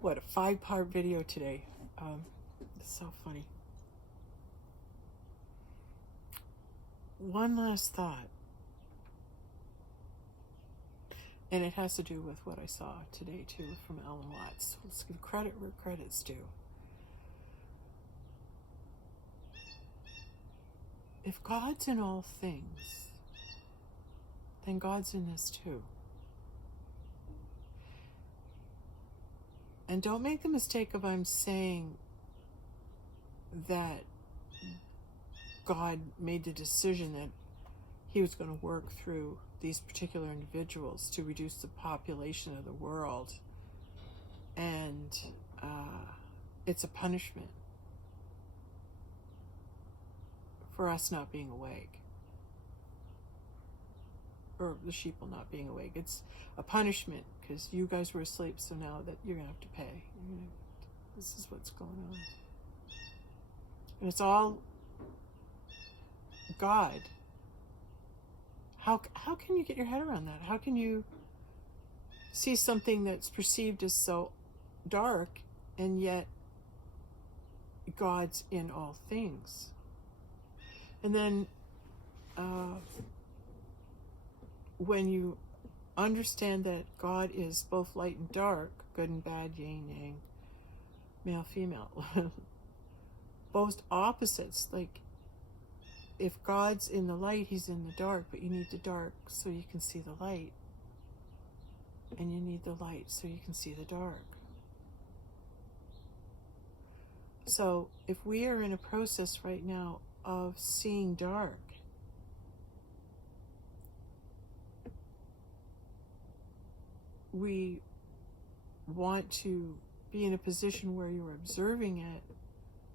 what, a 5-part video today. It's so funny. One last thought, and it has to do with what I saw today too from Alan Watts. Let's give credit where credit's due. If God's in all things, then God's in this too. And don't make the mistake of I'm saying that God made the decision that he was going to work through these particular individuals to reduce the population of the world. And it's a punishment for us not being awake. Or the sheeple not being awake. It's a punishment because you guys were asleep, so now that you're going to have to pay. This is what's going on. And it's all God. How can you get your head around that? How can you see something that's perceived as so dark and yet God's in all things? And then when you understand that God is both light and dark, good and bad, yin, yang, male, female, both opposites. Like, if God's in the light, he's in the dark, but you need the dark so you can see the light. And you need the light so you can see the dark. So if we are in a process right now of seeing dark, we want to be in a position where you're observing it,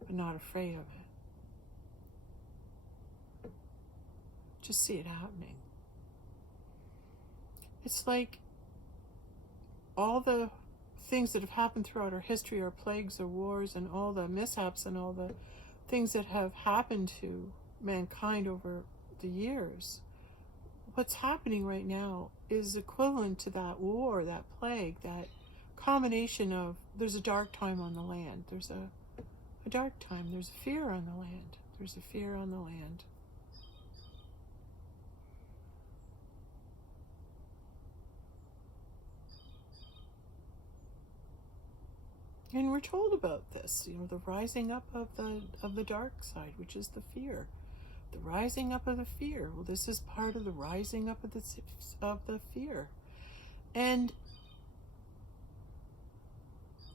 but not afraid of it. Just see it happening. It's like all the things that have happened throughout our history, our plagues, our wars, and all the mishaps and all the things that have happened to mankind over the years. What's happening right now is equivalent to that war, that plague, that combination of there's a dark time on the land. There's a dark time. There's a fear on the land. There's a fear on the land. And we're told about this, the rising up of the dark side, which is the fear. The rising up of the fear. Well, this is part of the rising up of the fear. And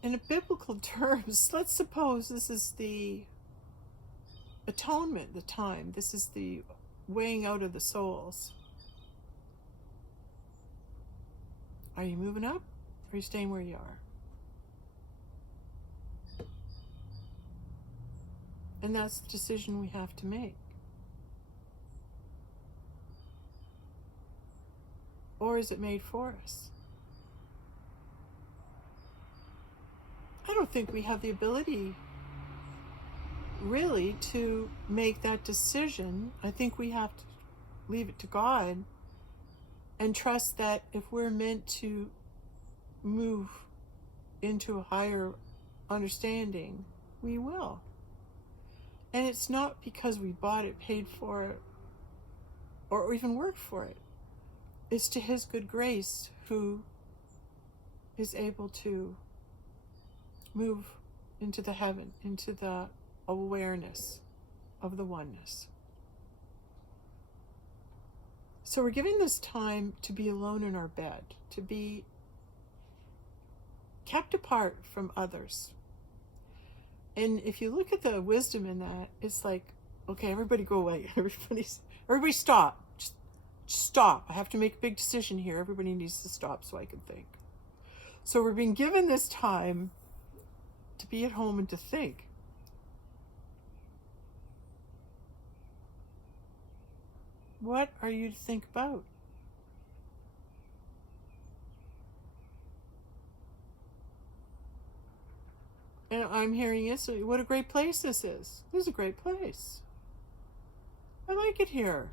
in a biblical terms, let's suppose this is the atonement, the time. This is the weighing out of the souls. Are you moving up, or are you staying where you are? And that's the decision we have to make. Or is it made for us? I don't think we have the ability, really, to make that decision. I think we have to leave it to God and trust that if we're meant to move into a higher understanding, we will. And it's not because we bought it, paid for it, or even worked for it. It's to his good grace who is able to move into the heaven, into the awareness of the oneness. So we're giving this time to be alone in our bed, to be kept apart from others. And if you look at the wisdom in that, it's like, okay, everybody go away. Everybody stop. Just stop. I have to make a big decision here. Everybody needs to stop so I can think. So we're being given this time to be at home and to think. What are you to think about? And I'm hearing instantly, what a great place this is. This is a great place. I like it here.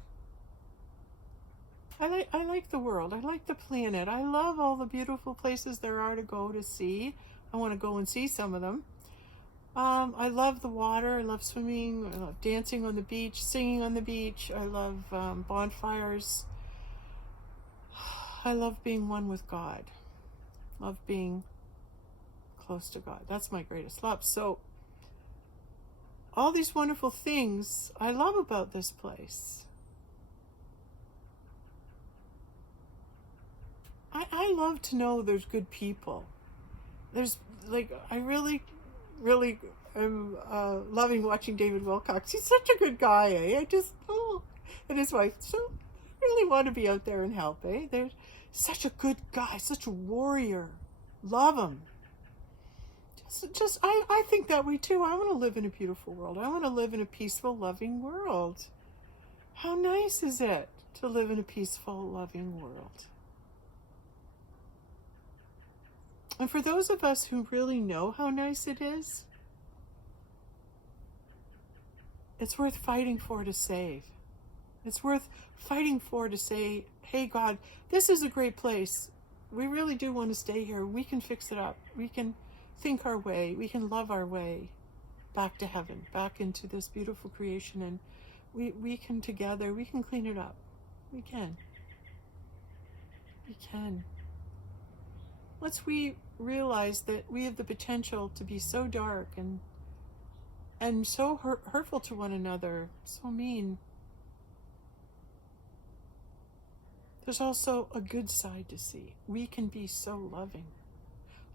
I like the world. I like the planet. I love all the beautiful places there are to go to see. I want to go and see some of them. I love the water. I love swimming. I love dancing on the beach, singing on the beach. I love bonfires. I love being one with God. Love being close to God. That's my greatest love. So all these wonderful things I love about this place. I love to know there's good people. There's I really am loving watching David Wilcox. He's such a good guy, eh? And his wife. So I really want to be out there and help, eh? They're such a good guy, such a warrior. Love him. I think that way too. I want to live in a beautiful world. I want to live in a peaceful, loving world. How nice is it to live in a peaceful, loving world? And for those of us who really know how nice it is, it's worth fighting for to save. It's worth fighting for to say, hey God, this is a great place. We really do want to stay here. We can fix it up. We can think our way. We can love our way back to heaven, back into this beautiful creation. And we can together, we can clean it up. We can. We can. Once we realize that we have the potential to be so dark and so hurtful to one another, so mean, there's also a good side to see. We can be so loving.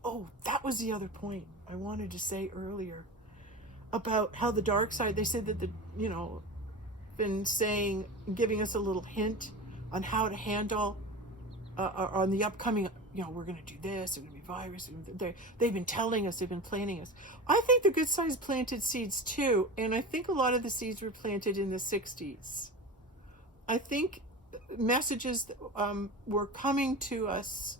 Oh, that was the other point I wanted to say earlier about how the dark side, they said that been saying, giving us a little hint on how to handle on the upcoming, we're going to do this, there's going to be virus. They've been telling us, they've been planning us. I think the good sides planted seeds too, and I think a lot of the seeds were planted in the 60s. I think messages were coming to us,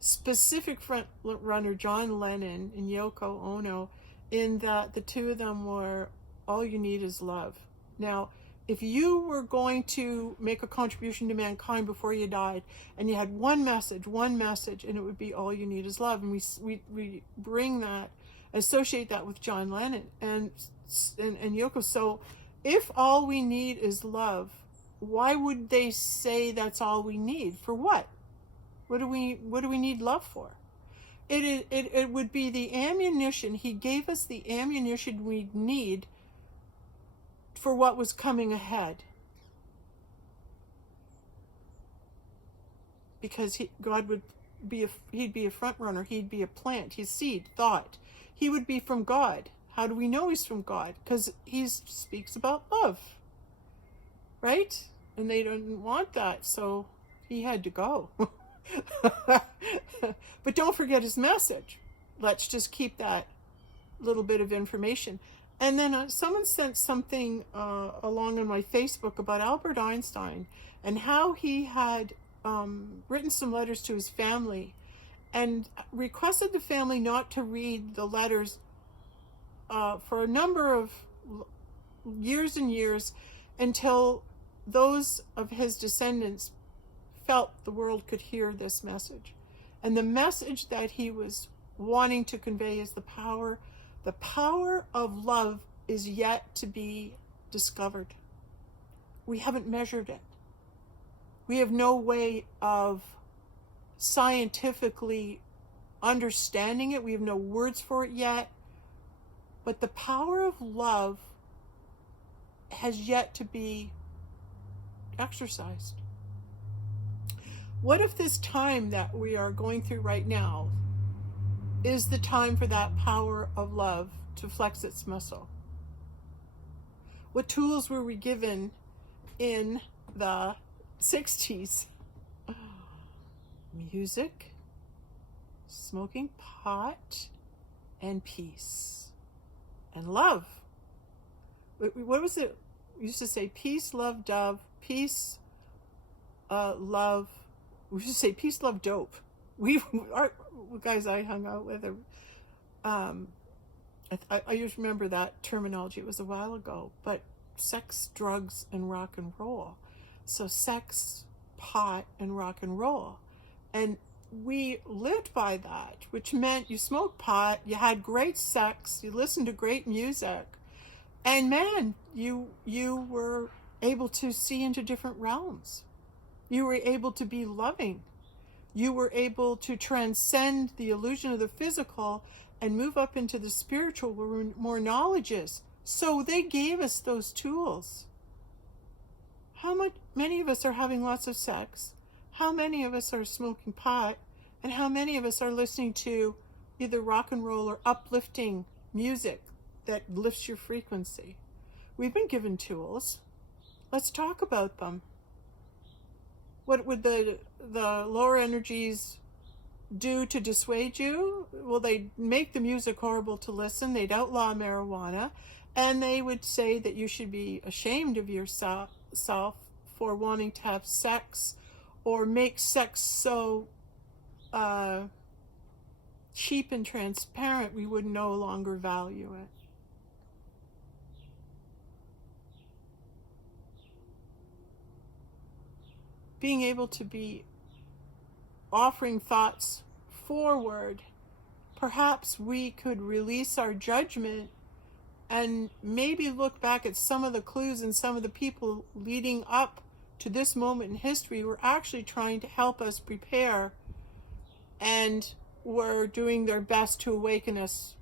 specific front runner John Lennon and Yoko Ono, in that the two of them were, all you need is love. Now, if you were going to make a contribution to mankind before you died, and you had one message, and it would be all you need is love. And we bring that, associate that with John Lennon and Yoko. So if all we need is love, why would they say that's all we need? For what? What do we need love for? It would be the ammunition. He gave us the ammunition we need for what was coming ahead. Because God would be he'd be a front runner, he'd be a plant, his seed, thought. He would be from God. How do we know he's from God? Because he speaks about love. Right? And they didn't want that, so he had to go. But don't forget his message. Let's just keep that little bit of information. And then someone sent something along on my Facebook about Albert Einstein and how he had written some letters to his family and requested the family not to read the letters for a number of years and years until those of his descendants felt the world could hear this message. And the message that he was wanting to convey is the power of love is yet to be discovered. We haven't measured it. We have no way of scientifically understanding it. We have no words for it yet. But the power of love has yet to be exercised. What if this time that we are going through right now is the time for that power of love to flex its muscle? What tools were we given in the 60s? Music, smoking pot, and peace, and love. What was it? We used to say peace, love, dove, peace, love. We used to say peace, love, dope. Our guys I hung out with, I just remember that terminology. It was a while ago. But sex, drugs, and rock and roll. So sex, pot, and rock and roll. And we lived by that, which meant you smoked pot, you had great sex, you listened to great music, and man, you were able to see into different realms. You were able to be loving. You were able to transcend the illusion of the physical and move up into the spiritual where more knowledge is. So they gave us those tools. Many of us are having lots of sex? How many of us are smoking pot? And how many of us are listening to either rock and roll or uplifting music that lifts your frequency? We've been given tools. Let's talk about them. What would the lower energies do to dissuade you? Well, they'd make the music horrible to listen. They'd outlaw marijuana. And they would say that you should be ashamed of yourself for wanting to have sex, or make sex so cheap and transparent we would no longer value it. Being able to be offering thoughts forward, perhaps we could release our judgment and maybe look back at some of the clues and some of the people leading up to this moment in history were actually trying to help us prepare and were doing their best to awaken us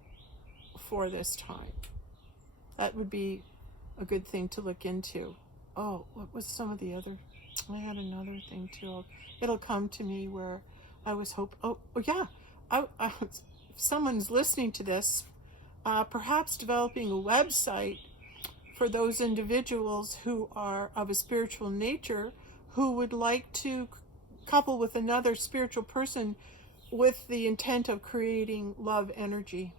for this time. That would be a good thing to look into. Oh, what was some of the other? I had another thing too. It'll come to me where I was hoping. Oh yeah. If someone's listening to this, perhaps developing a website for those individuals who are of a spiritual nature, who would like to couple with another spiritual person with the intent of creating love energy.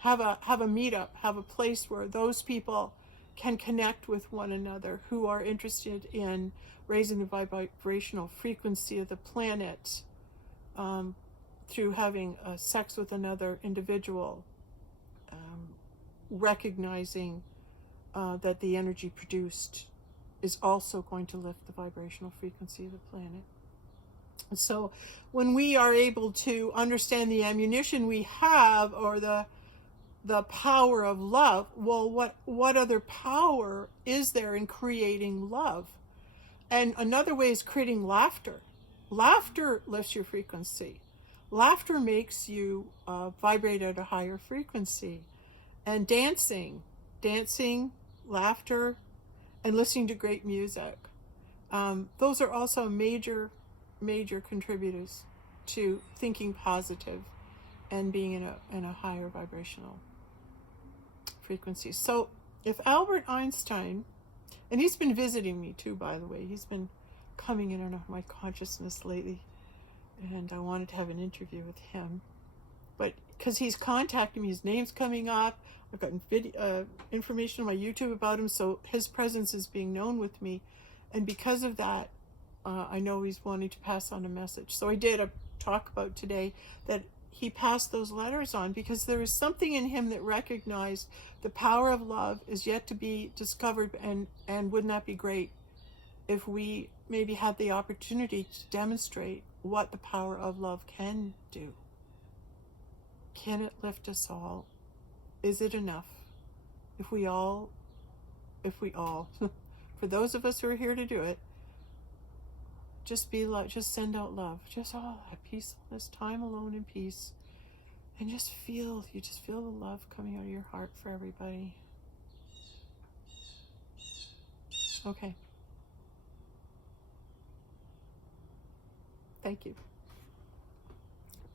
Have a meetup, have a place where those people can connect with one another who are interested in raising the vibrational frequency of the planet through having sex with another individual, recognizing that the energy produced is also going to lift the vibrational frequency of the planet. So when we are able to understand the ammunition we have, or the power of love, well, what other power is there in creating love? And another way is creating laughter. Laughter lifts your frequency. Laughter makes you vibrate at a higher frequency. And dancing, laughter, and listening to great music. Those are also major contributors to thinking positive and being in a higher vibrational frequency. So if Albert Einstein, and he's been visiting me too, by the way, he's been coming in and out of my consciousness lately, and I wanted to have an interview with him, but because he's contacting me, his name's coming up, I've gotten information on my YouTube about him, so his presence is being known with me, and because of that, I know he's wanting to pass on a message. So I did a talk about today that he passed those letters on, because there is something in him that recognized the power of love is yet to be discovered, and wouldn't that be great if we maybe had the opportunity to demonstrate what the power of love can do? Can it lift us all? Is it enough if we all, for those of us who are here to do it, just be love, just send out love, just that peacefulness, time alone in peace, and you just feel the love coming out of your heart for everybody. Okay. Thank you.